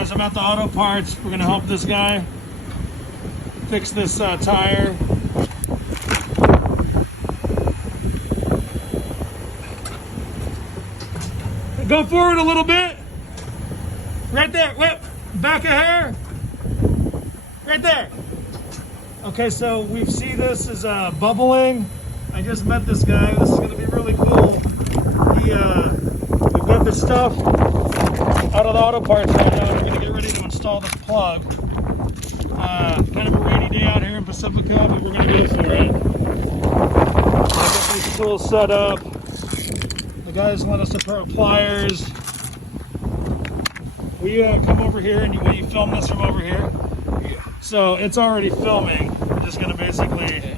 Guys, I'm at the auto parts. We're gonna help this guy fix this tire. Go forward a little bit. Right there, whip, back a hair. Right there. Okay, so we see this as bubbling. I just met this guy. This is gonna be really cool. We've got this stuff out of the auto parts right now. We're gonna get ready to install this plug. Kind of a rainy day out here in Pacifica, but we're gonna go for it. I got these tools set up. The guys want us to throw pliers. Will you come over here and will you film this from over here? Yeah. So it's already filming. We're just gonna basically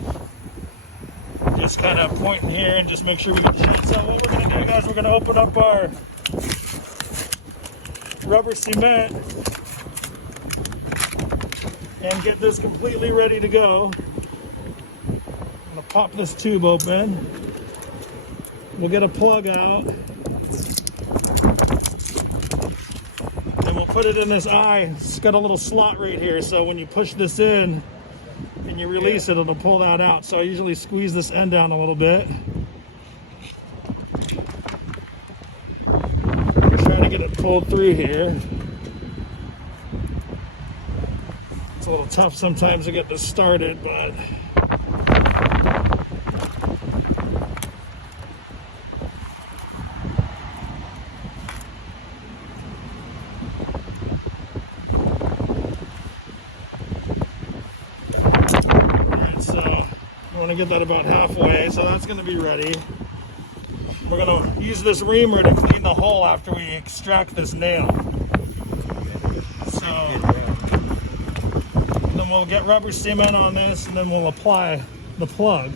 just kind of point in here and just make sure we get the shit. So what we're gonna do, guys, we're gonna open up our rubber cement and get this completely ready to go. I'm gonna pop this tube open. We'll get a plug out. And we'll put it in this eye. It's got a little slot right here, so when you push this in and you release it, it'll pull that out. So I usually squeeze this end down a little bit. Try to get it pulled through here. It's a little tough sometimes to get this started, but to get that about halfway, so that's going to be ready. We're going to use this reamer to clean the hole after we extract this nail. So then we'll get rubber cement on this and then we'll apply the plug.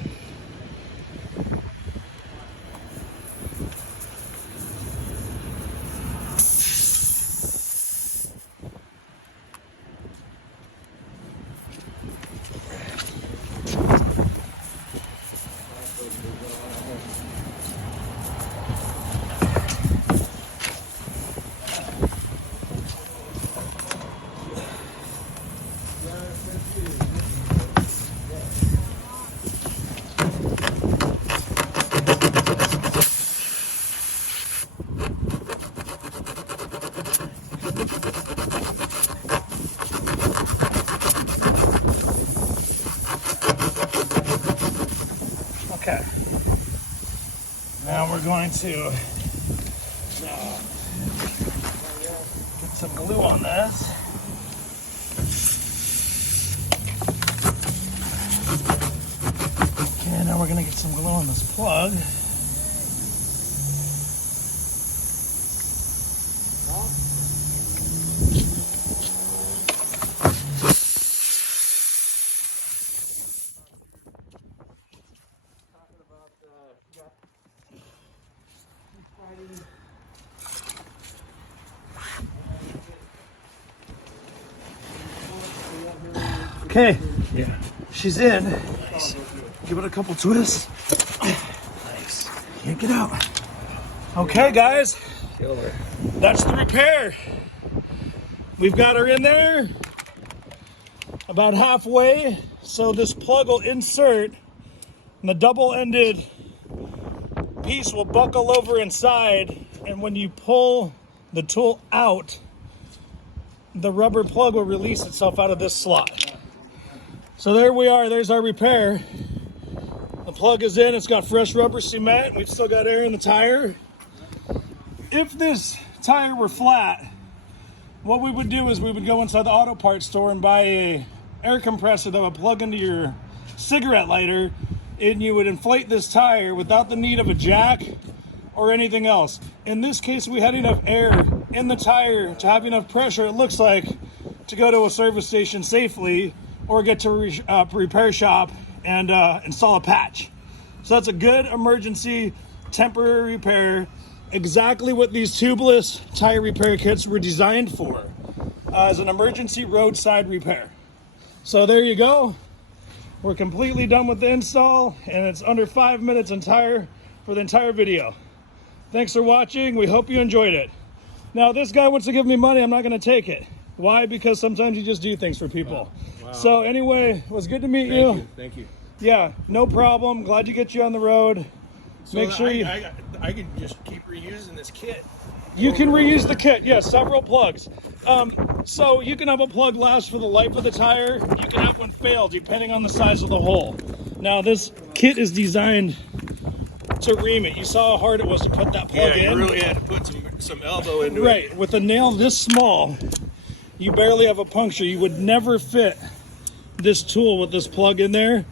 Okay, now we're going to get some glue on this. Okay, now we're going to get some glue on this plug. Okay, yeah, she's in. Nice. Give it a couple twists. Nice. Can't get out. Okay, guys, that's the repair. We've got her in there about halfway, so this plug will insert and the double-ended piece will buckle over inside, and when you pull the tool out, the rubber plug will release itself out of this slot. So there we are, there's our repair. The plug is in, it's got fresh rubber cement, we've still got air in the tire. If this tire were flat, what we would do is we would go inside the auto parts store and buy a air compressor that would plug into your cigarette lighter, and you would inflate this tire without the need of a jack or anything else. In this case, we had enough air in the tire to have enough pressure, it looks like, to go to a service station safely or get to a repair shop and install a patch. So that's a good emergency temporary repair, exactly what these tubeless tire repair kits were designed for, as an emergency roadside repair. So there you go. We're completely done with the install, and it's under 5 minutes for the entire video. Thanks for watching. We hope you enjoyed it. Now, this guy wants to give me money. I'm not going to take it. Why? Because sometimes you just do things for people. Wow. So anyway, it was good to meet you. Thank you. Yeah, no problem. Glad to get you on the road. So Make sure I can just keep reusing this kit. you can reuse the kit. Yeah, several plugs. So you can have a plug last for the life of the tire. You can have one fail depending on the size of the hole. Now this kit is designed to ream it. You saw how hard it was to put that plug in. You really had to put some elbow into it. Right, with a nail this small, you barely have a puncture. You would never fit this tool with this plug in there.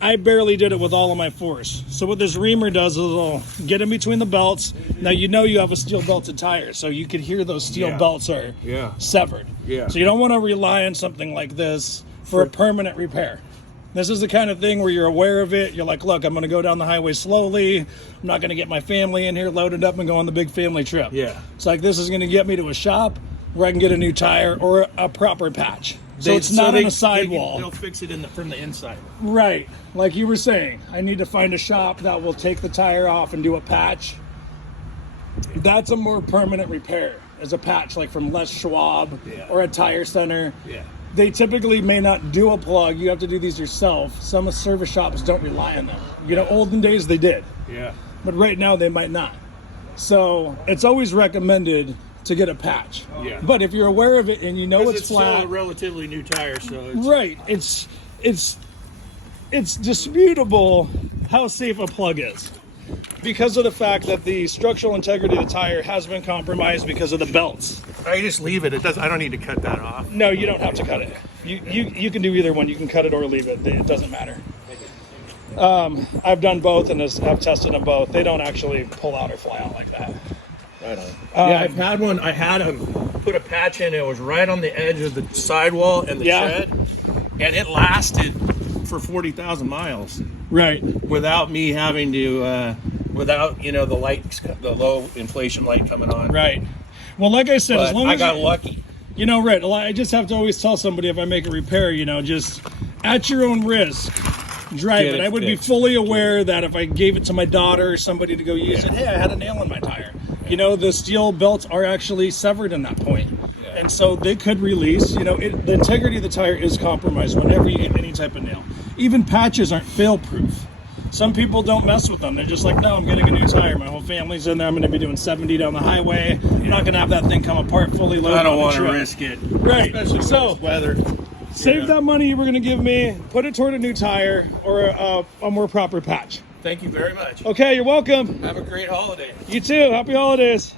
I barely did it with all of my force. So what this reamer does is it'll get in between the belts. Now you know you have a steel belted tire, so you could hear those steel belts are severed. Yeah. So you don't want to rely on something like this for a permanent repair. This is the kind of thing where you're aware of it. You're like, look, I'm going to go down the highway slowly. I'm not going to get my family in here loaded up and go on the big family trip. Yeah. It's like this is going to get me to a shop where I can get a new tire or a proper patch. So it's not on a sidewall. They'll fix it from the inside. Right. Like you were saying, I need to find a shop that will take the tire off and do a patch. That's a more permanent repair as a patch, like from Les Schwab or a tire center. Yeah. They typically may not do a plug. You have to do these yourself. Some service shops don't rely on them. You know, olden days they did. Yeah. But right now they might not. So it's always recommended to get a patch. Yeah. But if you're aware of it and you know it's flat, still a relatively new tire, so it's, right? It's disputable how safe a plug is because of the fact that the structural integrity of the tire has been compromised because of the belts. I just leave it. I don't need to cut that off. No, you don't have to cut it. You can do either one. You can cut it or leave it. It doesn't matter. I've done both and I've tested them both. They don't actually pull out or fly out like that. Right on. Yeah, I've had one. I had him put a patch in. It was right on the edge of the sidewall and the shed, and it lasted for 40,000 miles. Right. Without me having to, without the lights, the low inflation light coming on. Right. Well, like I said, as long as I got lucky. Right. I just have to always tell somebody if I make a repair, just at your own risk, drive it. I would be fully aware that if I gave it to my daughter or somebody to go use it, hey, I had a nail in my tire. The steel belts are actually severed in that point. And so they could release, the integrity of the tire is compromised whenever you get any type of nail. Even patches aren't fail-proof. Some people don't mess with them. They're just like, no, I'm getting a new tire. My whole family's in there. I'm going to be doing 70 down the highway. I'm not going to have that thing come apart fully loaded. I don't want to risk it. Right. Especially so with weather. Save that money you were going to give me, put it toward a new tire or a more proper patch. Thank you very much. Okay, you're welcome. Have a great holiday. You too. Happy holidays.